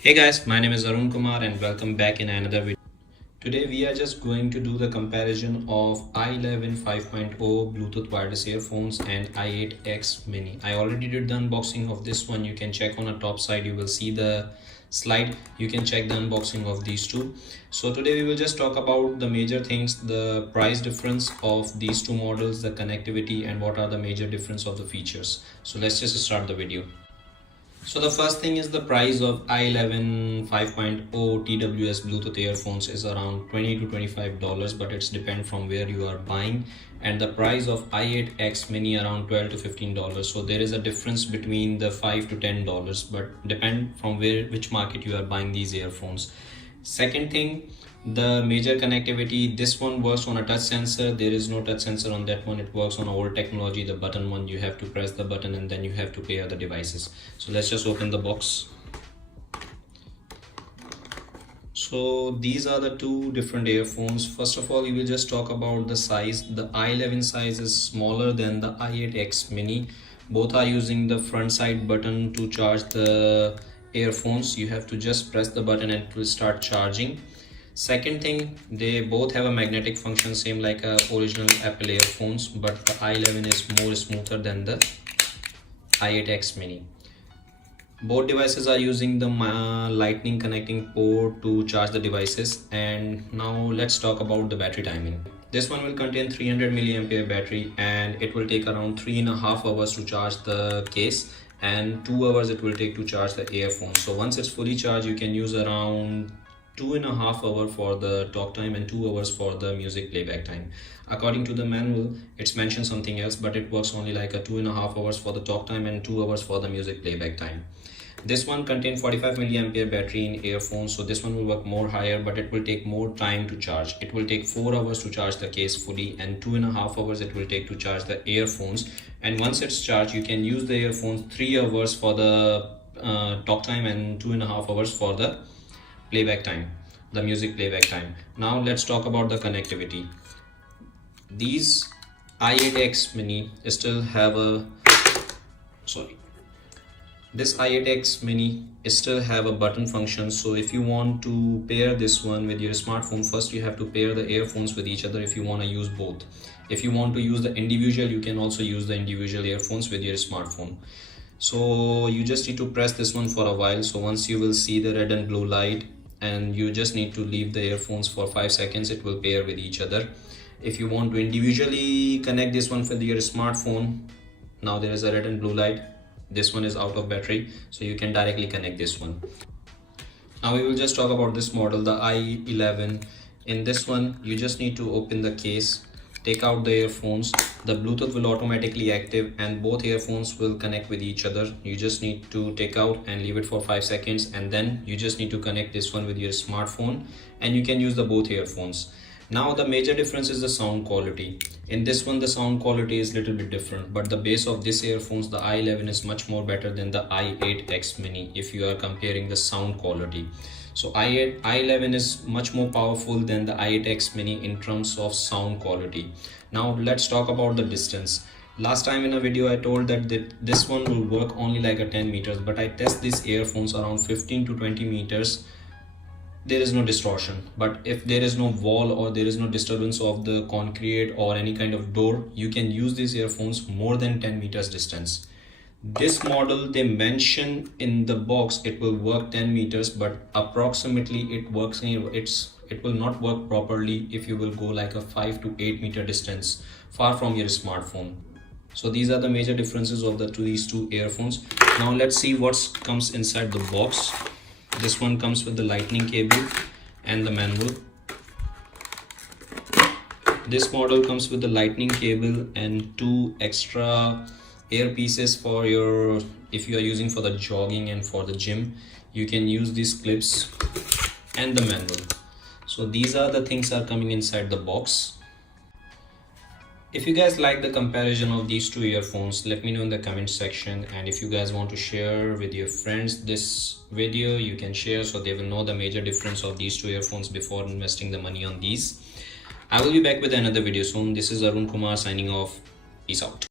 Hey guys, my name is Aroon Kumar and welcome back in another video. Today we are just going to do the comparison of i11 5.0 Bluetooth wireless earphones and i8x mini. I already did the unboxing of this one. You can check on the top side, you will see the slide. You can check the unboxing of these two. So today we will just talk about the major things, the price difference of these two models, the connectivity, and what are the major difference of the features. So let's just start the video. So the first thing is the price of i11 5.0 TWS Bluetooth earphones is around $20 to $25, but it's depend from where you are buying, and the price of i8x mini around $12 to $15. So there is a difference between the $5 to $10, but depend from which market you are buying these earphones. Second thing, the major connectivity. This one works on a touch sensor. There is no touch sensor on that one. It works on old technology, the button one. You have to press the button and then you have to pair the devices. So let's just open the box. So these are the two different earphones. First of all, we will just talk about the size. The i11 size is smaller than the i8x mini. Both are using the front side button to charge the earphones. You have to just press the button and it will start charging. Second thing, they both have a magnetic function, same like original Apple earphones, but the i11 is more smoother than the i8x mini. Both devices are using the lightning connecting port to charge the devices. And now let's talk about the battery timing. This one will contain 300 milliampere battery and it will take around 3.5 hours to charge the case, and 2 hours it will take to charge the earphone. So once it's fully charged, you can use around 2.5 hours for the talk time and 2 hours for the music playback time. According to the manual, it's mentioned something else, but it works only like a 2.5 hours for the talk time and 2 hours for the music playback time. This one contains 45 milliampere battery in earphones, so this one will work more higher, but it will take more time to charge. It will take 4 hours to charge the case fully, and 2.5 hours it will take to charge the earphones. And once it's charged, you can use the earphones 3 hours for the talk time and 2.5 hours for the playback time, the music playback time. Now let's talk about the connectivity. These i8x mini still have a this i8x mini still have a button function. So if you want to pair this one with your smartphone, first you have to pair the earphones with each other if you want to use both. If you want to use the individual, you can also use the individual earphones with your smartphone. So you just need to press this one for a while. So once you will see the red and blue light, and you just need to leave the earphones for 5 seconds, it will pair with each other. If you want to individually connect this one with your smartphone, now there is a red and blue light, this one is out of battery, so you can directly connect this one. Now we will just talk about this model, the i11. In this one, you just need to open the case, take out the earphones, the Bluetooth will automatically active and both earphones will connect with each other. You just need to take out and leave it for 5 seconds, and then you just need to connect this one with your smartphone and you can use the both earphones. Now the major difference is the sound quality. In this one, the sound quality is little bit different, but the base of this earphones, the i11 is much more better than the i8x mini if you are comparing the sound quality. So i11 is much more powerful than the i8x mini in terms of sound quality. Now let's talk about the distance. Last time in a video I told that this one will work only like a 10 meters, but I test these earphones around 15 to 20 meters. There is no distortion, but if there is no wall or there is no disturbance of the concrete or any kind of door, you can use these earphones more than 10 meters distance. This model, they mention in the box it will work 10 meters, but approximately it works it will not work properly if you will go like a 5 to 8 meter distance far from your smartphone. So these are the major differences of these two earphones. Now let's see what comes inside the box. This one comes with the lightning cable and the manual. This model comes with the lightning cable and 2 extra earpieces for your, if you are using for the jogging and for the gym, you can use these clips and the manual. So these are the things are coming inside the box. If you guys like the comparison of these two earphones, let me know in the comment section, and if you guys want to share with your friends this video, you can share so they will know the major difference of these two earphones before investing the money on these. I will be back with another video soon. This is Aroon Kumar signing off. Peace out.